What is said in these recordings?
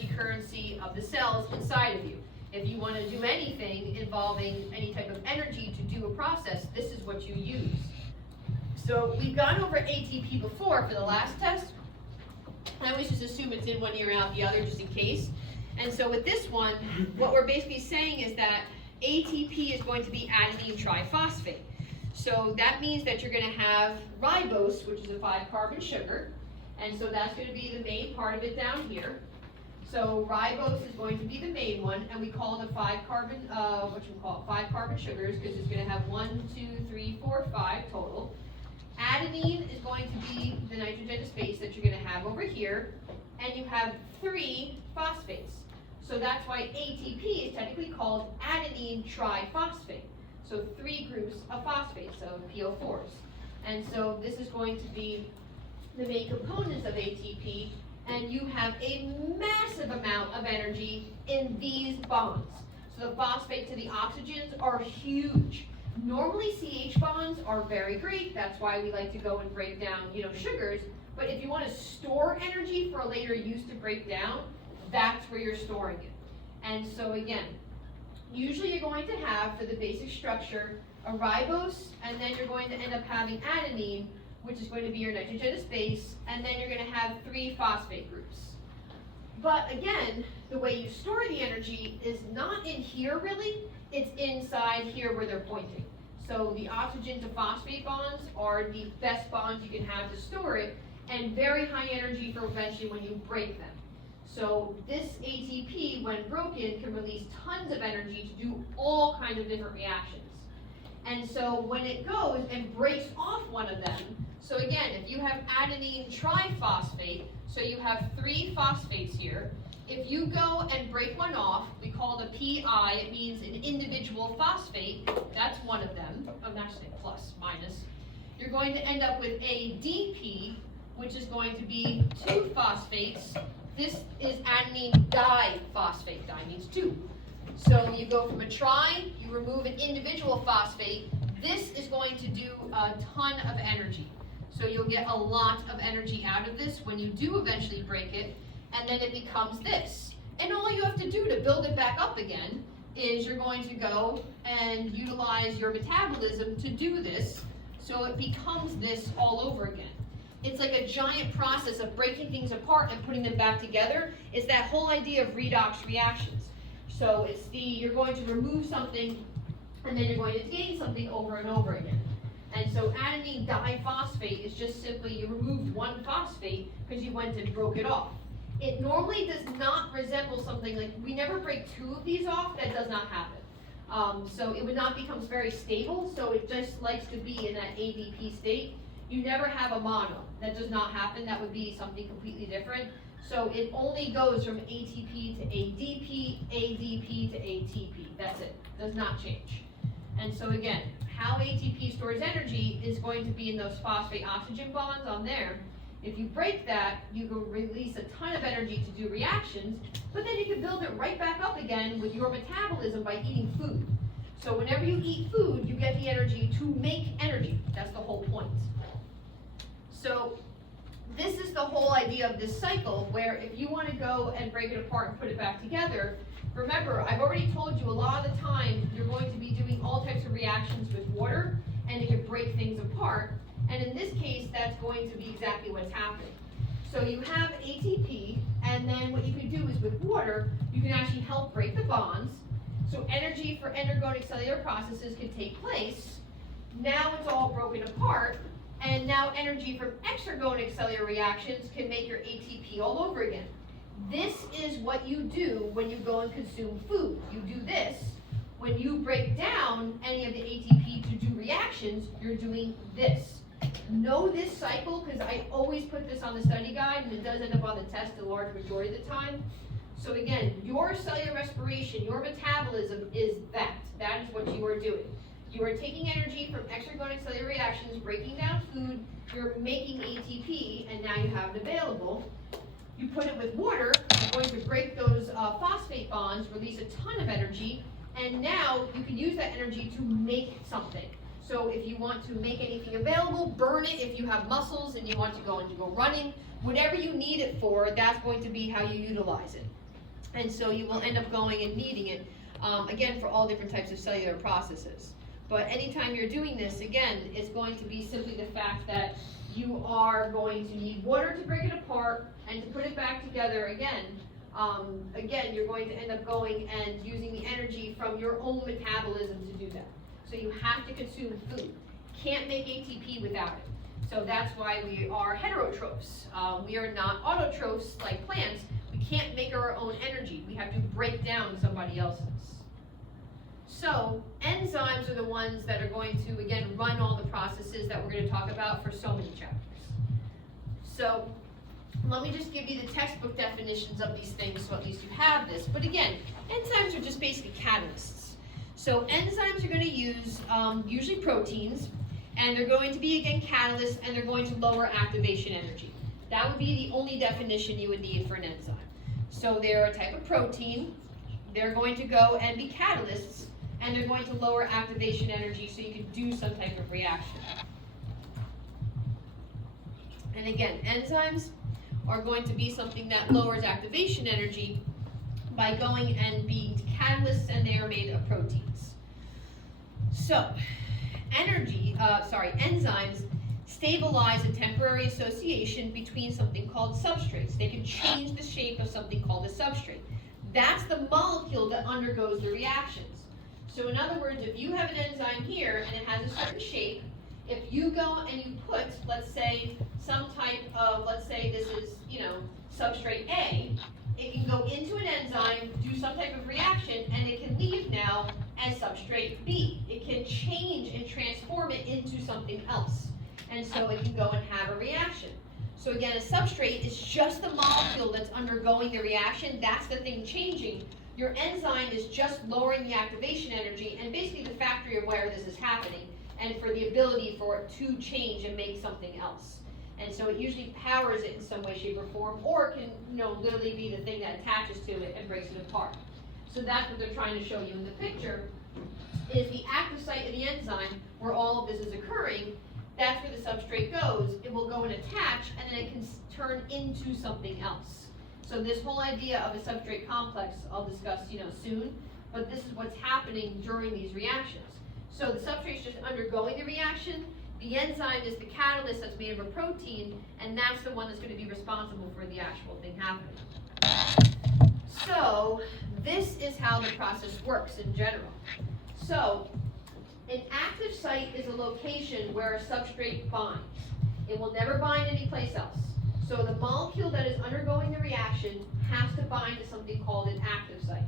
energy currency of the cells inside of you. If you want to do anything involving any type of energy to do a process, this is what you use. So we've gone over ATP before for the last test. I always just assume it's in one ear and out the other just in case. And so with this one, what we're basically saying is that ATP is going to be adenine triphosphate. So that means that you're going to have ribose, which is a 5-carbon sugar. And so that's going to be the main part of it down here. So ribose is going to be the main one, and we call it a 5-carbon, 5-carbon sugars, because it's going to have 1, 2, 3, 4, 5 total. Adenine is going to be the nitrogenous base that you're going to have over here, and you have 3 phosphates. So that's why ATP is technically called adenine triphosphate. So 3 groups of phosphates, so PO4s. And so this is going to be the main components of ATP, and you have a massive amount of energy in these bonds. So the phosphate to the oxygens are huge. Normally CH bonds are very great. That's why we like to go and break down, sugars. But if you want to store energy for a later use to break down, that's where you're storing it. And so again, usually you're going to have, for the basic structure, a ribose, and then you're going to end up having adenine, which is going to be your nitrogenous base, and then you're going to have 3 phosphate groups. But again, the way you store the energy is not in here really, it's inside here where they're pointing. So the oxygen to phosphate bonds are the best bonds you can have to store it, and very high energy for eventually when you break them. So this ATP, when broken, can release tons of energy to do all kinds of different reactions. And so when it goes and breaks off one of them, so again, if you have adenine triphosphate, so you have 3 phosphates here, if you go and break one off, we call it a PI, it means an individual phosphate, that's one of them, actually plus, minus. You're going to end up with a DP, which is going to be 2 phosphates. This is adenine diphosphate, di means 2. So you go from a tri, you remove an individual phosphate. This is going to do a ton of energy. So you'll get a lot of energy out of this when you do eventually break it, and then it becomes this. And all you have to do to build it back up again is you're going to go and utilize your metabolism to do this, so it becomes this all over again. It's like a giant process of breaking things apart and putting them back together. It's that whole idea of redox reactions. So it's you're going to remove something, and then you're going to gain something over and over again. And so adenine diphosphate is just simply you removed 1 phosphate because you went and broke it off. It normally does not resemble something like, we never break 2 of these off, that does not happen. So it would not become very stable, so it just likes to be in that ADP state. You never have a mono, that does not happen, that would be something completely different. So it only goes from ATP to ADP, ADP to ATP, that's it, does not change. And so again, how ATP stores energy is going to be in those phosphate oxygen bonds on there. If you break that, you can release a ton of energy to do reactions, but then you can build it right back up again with your metabolism by eating food. So whenever you eat food, you get the energy to make energy. That's the whole point. So this is the whole idea of this cycle, where if you want to go and break it apart and put it back together, remember, I've already told you a lot of the time you're going to be doing all types of reactions with water, and it can break things apart. And in this case, that's going to be exactly what's happening. So you have ATP, and then what you can do is with water, you can actually help break the bonds. So energy for endergonic cellular processes can take place. Now it's all broken apart, and now energy from exergonic cellular reactions can make your ATP all over again. This is what you do when you go and consume food. You do this. When you break down any of the ATP to do reactions, you're doing this. Know this cycle, because I always put this on the study guide, and it does end up on the test the large majority of the time. So again, your cellular respiration, your metabolism is that. That is what you are doing. You are taking energy from exergonic cellular reactions, breaking down food, you're making ATP, and now you have it available. You put it with water, you're going to break those phosphate bonds, release a ton of energy, and now you can use that energy to make something. So if you want to make anything available, burn it if you have muscles and you want to go running, whatever you need it for, that's going to be how you utilize it. And so you will end up going and needing it, again, for all different types of cellular processes. But anytime you're doing this, again, it's going to be simply the fact that you are going to need water to break it apart and to put it back together again. Again, you're going to end up going and using the energy from your own metabolism to do that. So you have to consume food. Can't make ATP without it. So that's why we are heterotrophs. We are not autotrophs like plants. We can't make our own energy. We have to break down somebody else's. So enzymes are the ones that are going to, again, run all the processes that we're going to talk about for so many chapters. So let me just give you the textbook definitions of these things so at least you have this. But again, enzymes are just basically catalysts. So enzymes are going to use usually proteins, and they're going to be, again, catalysts, and they're going to lower activation energy. That would be the only definition you would need for an enzyme. So they're a type of protein. They're going to go and be catalysts, and they're going to lower activation energy so you can do some type of reaction. And again, enzymes are going to be something that lowers activation energy by going and being catalysts, and they are made of proteins. So, enzymes stabilize a temporary association between something called substrates. They can change the shape of something called a substrate. That's the molecule that undergoes the reactions. So in other words, if you have an enzyme here and it has a certain shape, if you go and you put, let's say, some type of, let's say this is, substrate A, it can go into an enzyme, do some type of reaction, and it can leave now as substrate B. It can change and transform it into something else. And so it can go and have a reaction. So again, a substrate is just the molecule that's undergoing the reaction. That's the thing changing. Your enzyme is just lowering the activation energy and basically the factory of where this is happening, and for the ability for it to change and make something else. And so it usually powers it in some way, shape, or form, or it can, literally be the thing that attaches to it and breaks it apart. So that's what they're trying to show you in the picture, is the active site of the enzyme where all of this is occurring. That's where the substrate goes. It will go and attach, and then it can turn into something else. So this whole idea of a substrate complex, I'll discuss, soon, but this is what's happening during these reactions. So the substrate's just undergoing the reaction. The enzyme is the catalyst that's made of a protein, and that's the one that's going to be responsible for the actual thing happening. So this is how the process works in general. So an active site is a location where a substrate binds. It will never bind anyplace else. So the molecule that is undergoing the reaction has to bind to something called an active site.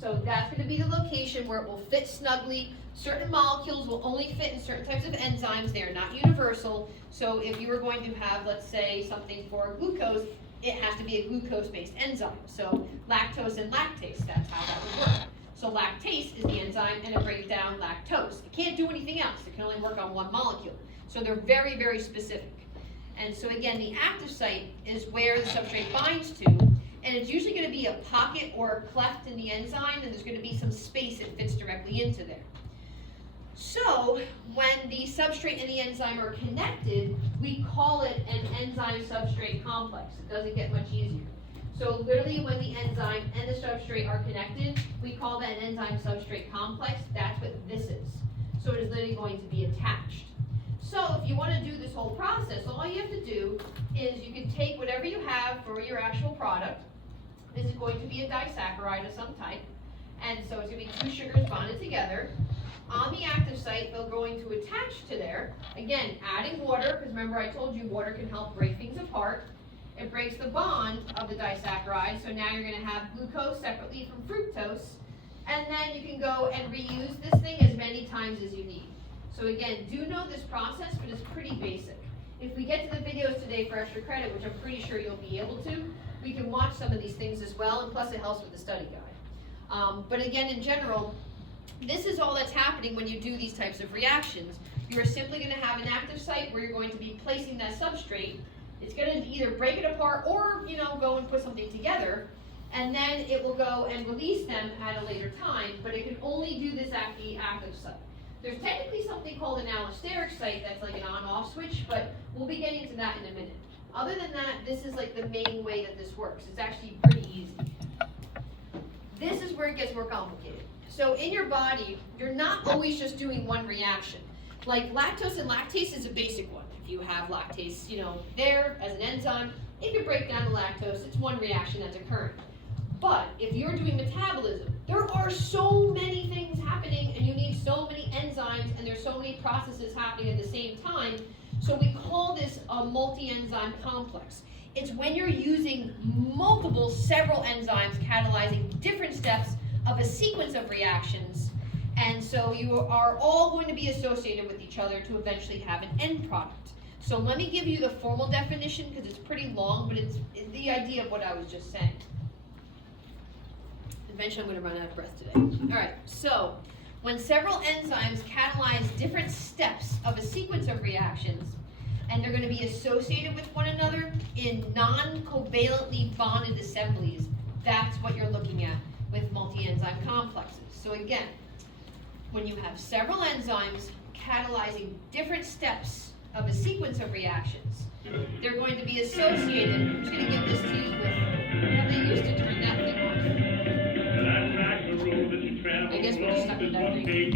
So that's going to be the location where it will fit snugly. Certain molecules will only fit in certain types of enzymes. They are not universal. So if you were going to have, let's say, something for glucose, it has to be a glucose-based enzyme. So lactose and lactase, that's how that would work. So lactase is the enzyme, and it breaks down lactose. It can't do anything else. It can only work on one molecule. So they're very, very specific. And so again, the active site is where the substrate binds to, and it's usually going to be a pocket or a cleft in the enzyme, and there's going to be some space that fits directly into there. So when the substrate and the enzyme are connected, we call it an enzyme substrate complex. It doesn't get much easier. So literally when the enzyme and the substrate are connected, we call that an enzyme substrate complex. That's what this is. So it is literally going to be attached. So if you want to do this whole process, all you have to do is you can take whatever you have for your actual product. This is going to be a disaccharide of some type. And so it's going to be two sugars bonded together. On the active site, they're going to attach to there. Again, adding water, because remember I told you water can help break things apart. It breaks the bond of the disaccharide, so now you're going to have glucose separately from fructose. And then you can go and reuse this thing as many times as you need. So again, do know this process, but it's pretty basic. If we get to the videos today for extra credit, which I'm pretty sure you'll be able to, we can watch some of these things as well, and plus it helps with the study guide. But again, in general, this is all that's happening when you do these types of reactions. You're simply going to have an active site where you're going to be placing that substrate. It's going to either break it apart or, go and put something together, and then it will go and release them at a later time, but it can only do this at the active site. There's technically something called an allosteric site that's like an on-off switch, but we'll be getting to that in a minute. Other than that, this is like the main way that this works. It's actually pretty easy. this is where it gets more complicated. So in your body, you're not always just doing one reaction. Like lactose and lactase is a basic one. If you have lactase, there as an enzyme, it can break down the lactose. It's one reaction that's occurring. But if you're doing metabolism, there are so many things happening and you need so many enzymes and there's so many processes happening at the same time. So we call this a multi-enzyme complex. It's when you're using several enzymes catalyzing different steps of a sequence of reactions, and so you are all going to be associated with each other to eventually have an end product. So let me give you the formal definition because it's pretty long, but it's the idea of what I was just saying. Eventually I'm going to run out of breath today. All right, so when several enzymes catalyze different steps of a sequence of reactions, and they're going to be associated with one another in non-covalently bonded assemblies, that's what you're looking at with multi-enzyme complexes. So again, when you have several enzymes catalyzing different steps of a sequence of reactions, they're going to be associated. I'm just going to give this to you with how they used to turn that thing off. I guess we're just stuck with that thing.